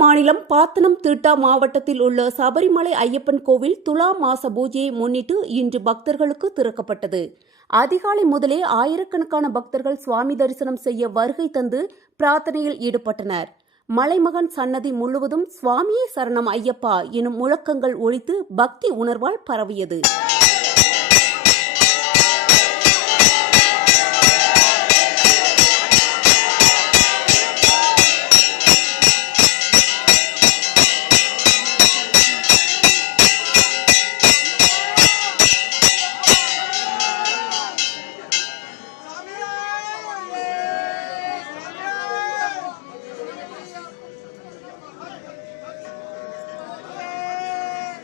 மாநிலம் பாத்தனம் திட்டா மாவட்டத்தில் உள்ள சபரிமலை ஐயப்பன் கோவில் துலா மாச பூஜையை முன்னிட்டு இன்று பக்தர்களுக்கு திறக்கப்பட்டது. அதிகாலை முதலே ஆயிரக்கணக்கான பக்தர்கள் சுவாமி தரிசனம் செய்ய வருகை தந்து பிரார்த்தனையில் ஈடுபட்டனர். மலைமகன் சன்னதி முழுவதும் சுவாமியே சரணம் ஐயப்பா எனும் முழக்கங்கள் ஒலித்து பக்தி உணர்வால் பரவியது.